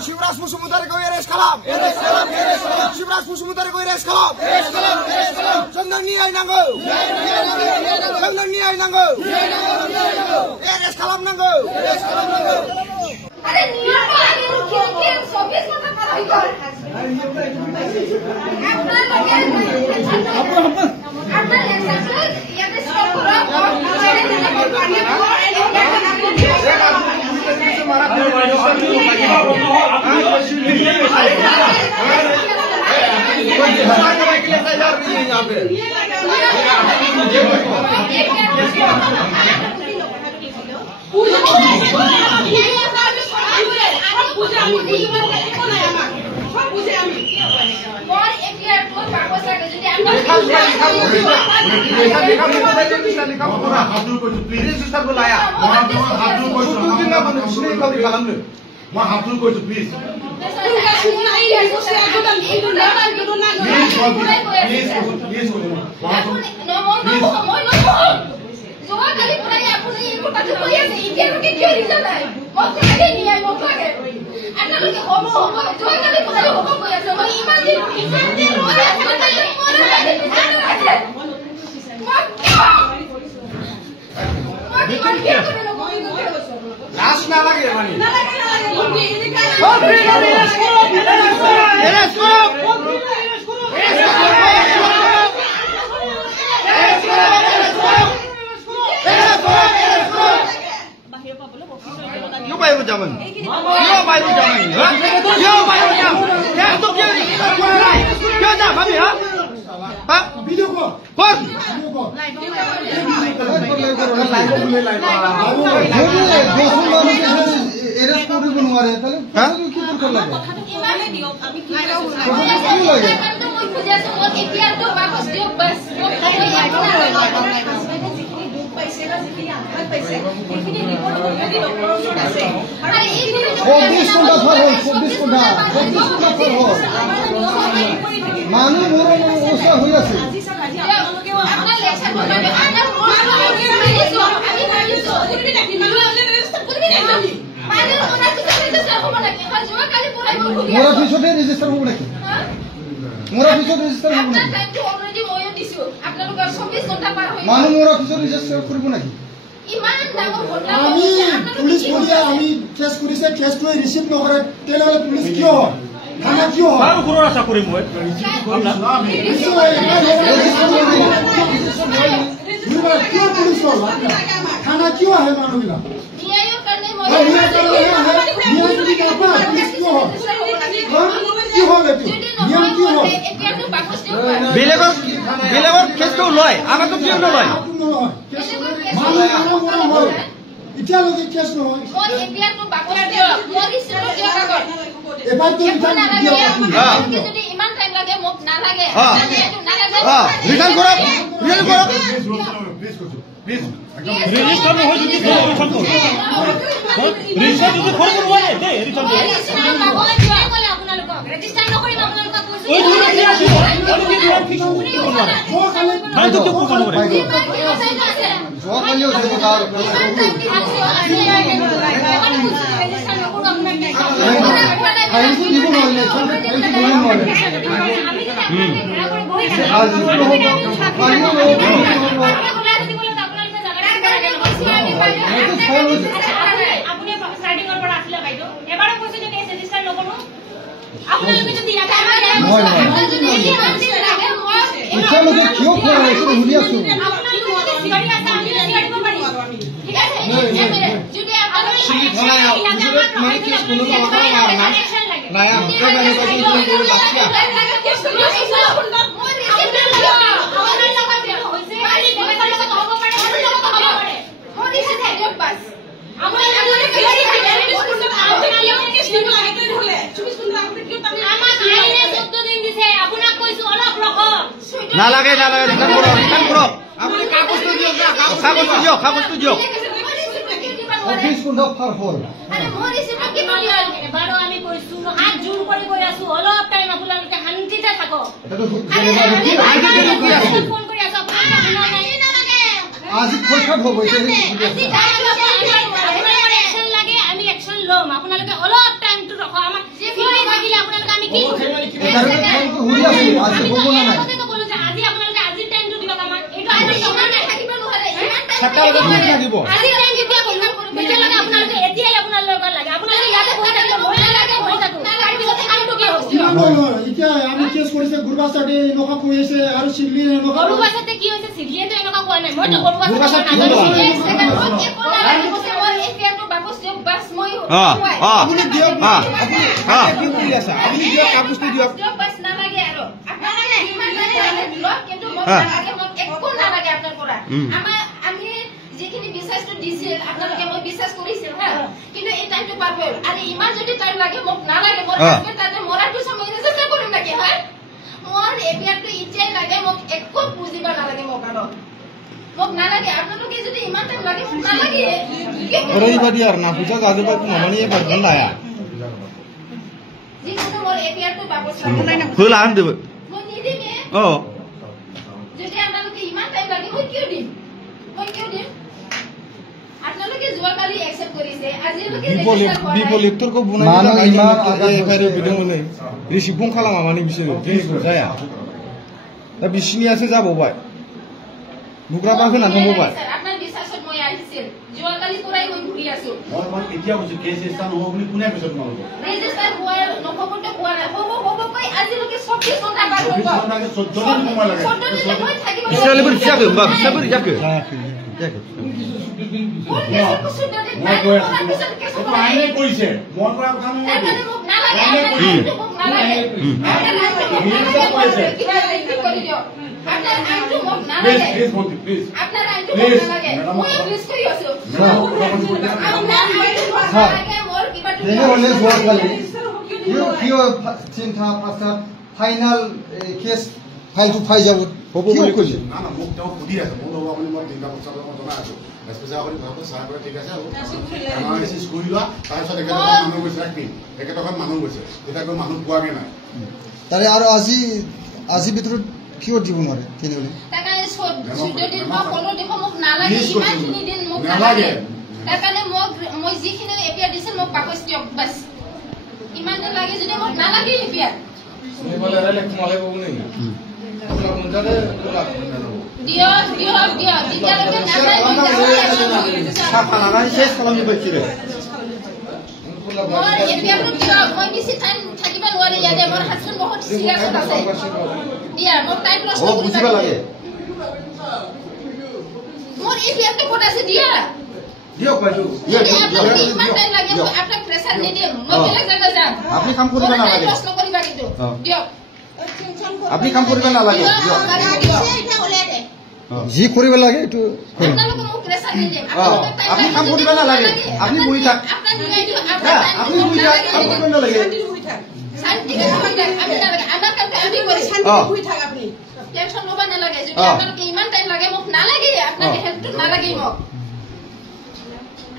Shivras Musumutari ko eres kalam. Shivras Musumutari ko eres kalam. Sandang ni ay nango. Sandang ni ay nango. Eres kalam nango. अरे निया पानी रुकिए के 24 में का कराई कर अपना लेसन ये तो स्टॉप करो और चले जाने को पानी নালাগে নালাগে ৰিটাৰ্ণ কৰক আপুনি কাগজটো দিয়ক না কাগজটো দিয়ক অফিস কোনটা ফার হল আরে মোর রিসিপ্ট কি বলি বারো আমি কইছু হাত জোর করে কই আছো অলপ টাইম আপোনালোকে শান্তিতে থাকো এটা তো ফোন কৰি আছো আপোনালোকে না লাগে আজি খোলখাট হব আজি অ্যাকশন লাগে আমি অ্যাকশন লম আপোনালোকে অলপ টাইমটো ৰখ আমাৰ ফিৰি থাকিলে আপোনালোকে আমি কি হুৰি আছে আজি হব না নাই আজি আপোনালোকে আজি টাইমটো দিবা আমাক এইটো আজি সময় নাই থাকিব নহলে সাতটা বজাত লাগিব আজি টাইম কেতিয়া কৰিম কেতিয়া লাগে আপোনালোকে এতিয়াই আপোনালোকে লাগে আপোনালোকে ইয়াতে বহি থাকিলে মই নালাগে বহি থাকো তাৰ পিছত কামটো কি হ'ব এতিয়া আমি কেছ কৰিছে গুৰবাসাতে নকা কৈছে আৰু চিল্লি নকা গুৰবাসাতে কি হৈছে চিল্লিয়ে তো এনেকা কোৱা নাই মই তো গুৰবাসাতে নাজানো এক সেকেন্ড মই কি কোৱা নাই মই এতিয়াটো বাকস দিও বাস মই আপুনি দিয়ক কি কৰি আছে আপুনি দিয়ক কাগজটো দিয়ক বাস নালাগে আৰু আপোনালোকে ইমান জানে দিলক কিন্তু মই নালাগে মই একো নালাগে আপোনাৰ পৰা আমি যেখিনি বিশ্বাসটো দিছিল আপোনালোকে মই বিশ্বাস কৰিছিল হা কিন্তু এই টাইমটো পাৰ হ'ল আৰু ইমান যদি টাইম লাগে মোক নালাগে মোৰ হাজবেণ্ড তাতে মৰাটো সময় চেষ্টা কৰিম নাকি হয় মোৰ এপিয়াৰটো ইচ্ছাই লাগে মোক একো বুজিব নালাগে মোক আৰু মোক নালাগে আপোনালোকে যদি ইমান টাইম লাগে মোক নালাগে ওইবাদি আর না পূজা আগে বাদ মামানি এবার গন্ডায়া যিকোনো মোৰ এপিয়াৰটো বাকস লাগে না ফুল আন দেব মই নিদিমে যদি আপোনালোকে ইমান টাইম লাগে মই কিয় দিম আপোনালোকে যোৱাকালি একচেপ্ট কৰিছে আজিলৈকে বিপলিপ্তরকো বুনাই এফআইআর বিদং হলে রিসিভ খালামা মানে बिसोरो जाया दा बिसिनि আছে যাবबाय বুকরাবা होना थांबाय আপোনাৰ বিশ্বাসত মই আহিছিল যোৱাকালি পৰাই মই ঘূৰি আছো মই এতিয়া কৈছো কেছ স্থান হ'ব বুলি কোনে কৈছে তোমালোক ৰেজিষ্টাৰ হোৱাৰ নহবটো কোৱা নাই হ'ব কৈ আজিলৈকে 24 ঘণ্টা বাদ হৈ গ'ল 14 দিন সময় লাগে 14 দিন মই থাকিব বিশালবোৰ যাকে বা বিশালবোৰ যাকে মই কৈ আছো আইনে কৈছে মই কৰা কথা ফাইনাল কেস ফাইলটো পাই যাব হ'ব বুলি কৈছে না না মোক তেওঁ সুধি আছে মোৰ লগত আপুনি মই তিনিটা বছৰ মই জনা আছো স্পেচিয়েল আপুনি ভাবক চাহ কৰে ঠিক আছে এনালাইসিস কৰি লোৱা তাৰপিছত একেটকা মানুহ গৈছে ৰাখি একেটকা মানুহ গৈছে এটাকৈ মানুহ পোৱাগে নাই তাৰে আৰু আজি ভিতৰত কিয় দিব নোৱাৰে তেনেহ'লে তাকানে সুদদিন বা 15 দিন মোক নালাগে ইমানখিনি দিন মোক নালাগে তাকানে মই যিখিনি এপিয়াৰ দিছিল মোক বাকচ দিয়ক বাস ইমান লাগে যদি মোক নালাগে এপিয়াৰ বলে ৰেলে কমালে বউ নেই আপনাৰা মনজাৰে বলা দিও দিতালকে নালাগে সাফা লাগাই শেষ খালামি বাইছিলে মোৰ এপিয়াৰটো দিও মই বেছি টাইম থাকিব নোৱাৰি ইয়াতে মোৰ হাজবেণ্ড বহুত সিৰিয়াছ আছে দিয়া মোৰ টাইম লষ্ট কৰিব বুজিবা লাগে মোৰ এপিয়াৰটো ক'ত আছে দিয়া দিও পাইছো আপোনালোকে ইমান টাইম লাগে আপোনাক প্ৰেছাৰ নিদিম মই বেলেগ জায়গা যাম আপনি কাম কৰিব নালাগে লষ্ট নকৰিবা কিন্তু দিয়ক আপনি কাম কৰিব নালাগে যি কৰিব লাগে এইটো আপোনালোকে মোক প্ৰেছাৰ নিদিম আপনি কাম কৰিব নালাগে আপনি বহি থাক আপনি বহি থাক কাম কৰিব নালাগে শান্তিকে বহি থাক আমি নালাগে আমাৰ কামটো আমি কৰি শান্তিকে বহি থাক আপুনি টেনচন ল'ব নালাগে যদি আপোনালোকে ইমান টাইম লাগে মোক নালাগে আপোনাক হেল্পটো নালাগে মোক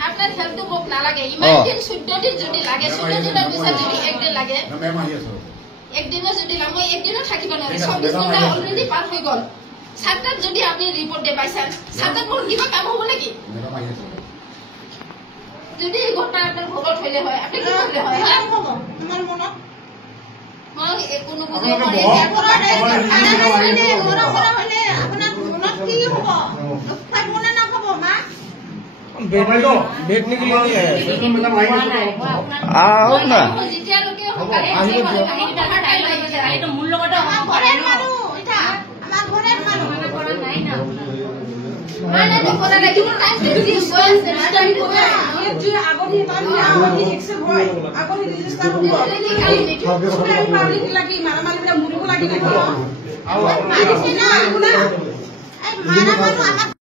আপনার হেল্প তো মোক নালাগে ইমান দিন 14 দিন যদি লাগে 14 দিনৰ পিছত যদি একদিন লাগে মেম আহি আছে একদিনৰ যদি লাগে মই একদিনও থাকিব নোৱাৰে 24 ঘণ্টা অলৰেডি পাৰ হৈ গ'ল সাতটাত যদি আপনি ৰিপোৰ্ট দে পাইছেন সাতটাত মোৰ কিবা কাম হ'ব নেকি মেম আহি আছে যদি ঘটনা আপনার ঘৰত হইলে হয় আপনি কি করলে হয় হ'ব আমার মনত মই কোনো বুজি बेट निकली नहीं है आओ ना মূল্য কত মাৰা